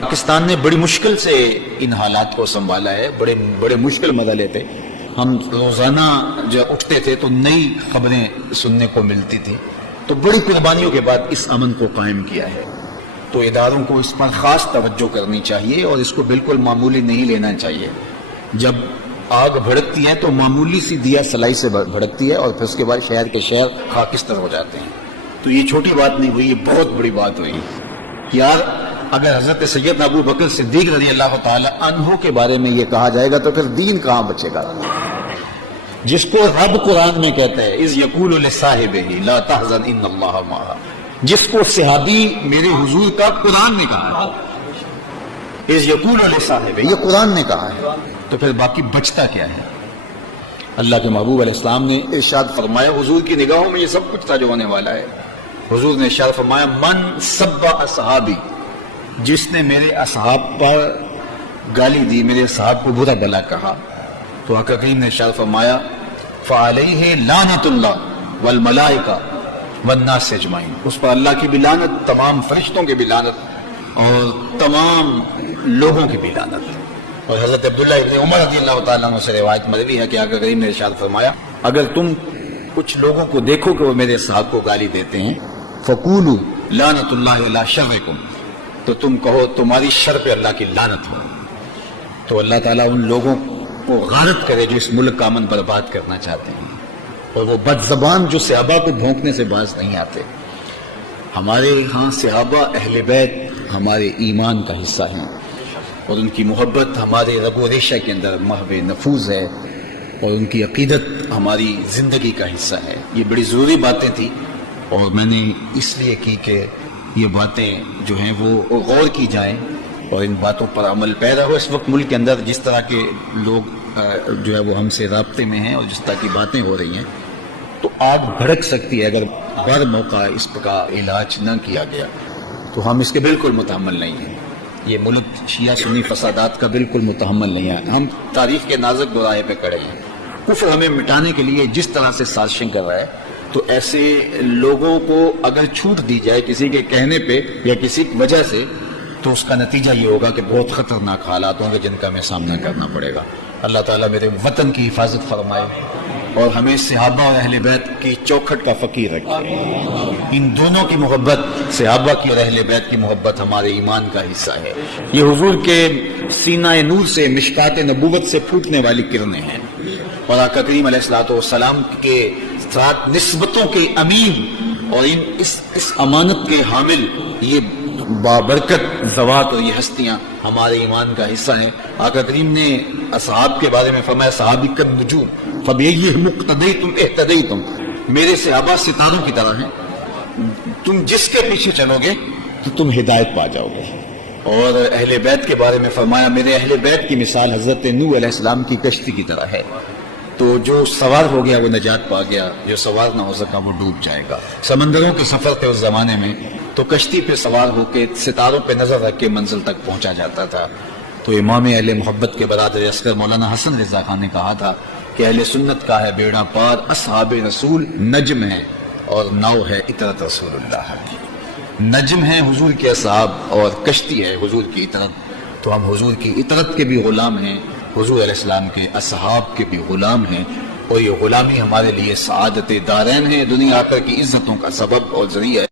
پاکستان نے بڑی مشکل سے ان حالات کو سنبھالا ہے، بڑے مشکل مرحلے تھے۔ ہم روزانہ جب اٹھتے تھے تو نئی خبریں سننے کو ملتی تھی، تو بڑی قربانیوں کے بعد اس امن کو قائم کیا ہے۔ تو اداروں کو اس پر خاص توجہ کرنی چاہیے اور اس کو بالکل معمولی نہیں لینا چاہیے۔ جب آگ بھڑکتی ہے تو معمولی سی دیا سلائی سے بھڑکتی ہے اور پھر اس کے بعد شہر کے شہر خاکستر ہو جاتے ہیں۔ تو یہ چھوٹی بات نہیں ہوئی، یہ بہت بڑی بات ہوئی۔ یار اگر حضرت سید ابو بکر صدیق رضی اللہ تعالی عنہ کے بارے میں یہ کہا جائے گا تو پھر دین کہاں بچے گا؟ جس کو رب قرآن میں کہتا ہے اذ یقول لصاحبہ لا تحزن ان اللہ معنا، جس کو صحابی میرے حضور کا قرآن نے کہا ہے، اذ یقول لصاحبہ، یہ قرآن نے کہا ہے، تو پھر باقی بچتا کیا ہے؟ اللہ کے محبوب علیہ السلام نے ارشاد فرمایا، حضور کی نگاہوں میں یہ سب کچھ تھا جو ہونے والا ہے۔ حضور نے ارشاد فرمایا من سب اصحابی، جس نے میرے اصحاب پر گالی دی، میرے اصحاب کو برا بھلا کہا، تو آقا کریم نے ارشاد فرمایا فعلیہ لعنت اللہ والملائکہ والناس اجمعین، اس پر اللہ کی بھی لعنت، تمام فرشتوں کی بھی لعنت اور تمام لوگوں کی بھی لعنت۔ اور حضرت عبداللہ ابن عمر رضی اللہ تعالیٰ عنہ سے روایت مروی ہے کہ آقا کریم نے ارشاد فرمایا اگر تم کچھ لوگوں کو دیکھو کہ وہ میرے صحاب کو گالی دیتے ہیں فقولوا لعنت اللہ علی شرکم، تو تم کہو تمہاری شر پہ اللہ کی لعنت ہو۔ تو اللہ تعالیٰ ان لوگوں کو غارت کرے جو اس ملک کا امن برباد کرنا چاہتے ہیں، اور وہ بد زبان جو صحابہ کو بھونکنے سے باز نہیں آتے۔ ہمارے ہاں صحابہ اہل بیت ہمارے ایمان کا حصہ ہیں، اور ان کی محبت ہمارے رگ و ریشہ کے اندر محو نفوذ ہے، اور ان کی عقیدت ہماری زندگی کا حصہ ہے۔ یہ بڑی ضروری باتیں تھیں، اور میں نے اس لیے کی کہ یہ باتیں جو ہیں وہ غور کی جائیں اور ان باتوں پر عمل پیدا ہو۔ اس وقت ملک کے اندر جس طرح کے لوگ جو ہے وہ ہم سے رابطے میں ہیں اور جس طرح کی باتیں ہو رہی ہیں، تو آگ بھڑک سکتی ہے اگر بر موقع اس کا علاج نہ کیا گیا، تو ہم اس کے بالکل متحمل نہیں ہیں۔ یہ ملک شیعہ سنی فسادات کا بالکل متحمل نہیں ہے۔ ہم تاریخ کے نازک دوراہے پہ کھڑے ہیں۔ کفر ہمیں مٹانے کے لیے جس طرح سے سازشیں کر رہا ہے، تو ایسے لوگوں کو اگر چھوٹ دی جائے کسی کے کہنے پہ یا کسی وجہ سے، تو اس کا نتیجہ یہ ہوگا کہ بہت خطرناک حالات ہوں گے جن کا ہمیں سامنا کرنا پڑے گا۔ اللہ تعالیٰ میرے وطن کی حفاظت فرمائے اور ہمیں صحابہ اور اہل بیت کی چوکھٹ کا فقیر رکھے۔ ان دونوں کی محبت، صحابہ کی اور اہل بیت کی محبت ہمارے ایمان کا حصہ ہے۔ یہ حضور کے سینہ نور سے، مشکات نبوت سے پھوٹنے والی کرنیں ہیں، اور آقا کریم علیہ الصلوۃ والسلام کے ساتھ نسبتوں کے امین اور اس امانت کے حامل یہ بابرکت ذوات اور یہ ہستیاں ہمارے ایمان کا حصہ ہیں۔ آقا کریم نے اصحاب کے بارے میں فرمایا صحابی کالنجوم فبأیہم اقتدیتم اہتدیتم، میرے صحابہ ستاروں کی طرح ہیں، تم جس کے پیچھے چلو گے تو تم ہدایت پا جاؤ گے۔ اور اہل بیت کے بارے میں فرمایا میرے اہل بیت کی مثال حضرت نوح علیہ السلام کی کشتی کی طرح ہے، تو جو سوار ہو گیا وہ نجات پا گیا، جو سوار نہ ہو سکا وہ ڈوب جائے گا۔ سمندروں کے سفر تھے اس زمانے میں، تو کشتی پہ سوار ہو کے ستاروں پہ نظر رکھ کے منزل تک پہنچا جاتا تھا۔ تو امام اہل محبت کے برادر اصغر مولانا حسن رضا خان نے کہا تھا کہ اہل سنت کا ہے بیڑا پار، اصحاب رسول نجم ہے اور ناؤ ہے اطرت رسول اللہ کی۔ نجم ہے حضور کے اصحاب اور کشتی ہے حضور کی اطرت، تو ہم حضور کی اطرت کے بھی غلام ہیں، حضور علیہ السلام کے اصحاب کے بھی غلام ہیں، اور یہ غلامی ہمارے لیے سعادت دارین ہے، دنیا آخر کی عزتوں کا سبب اور ذریعہ ہے۔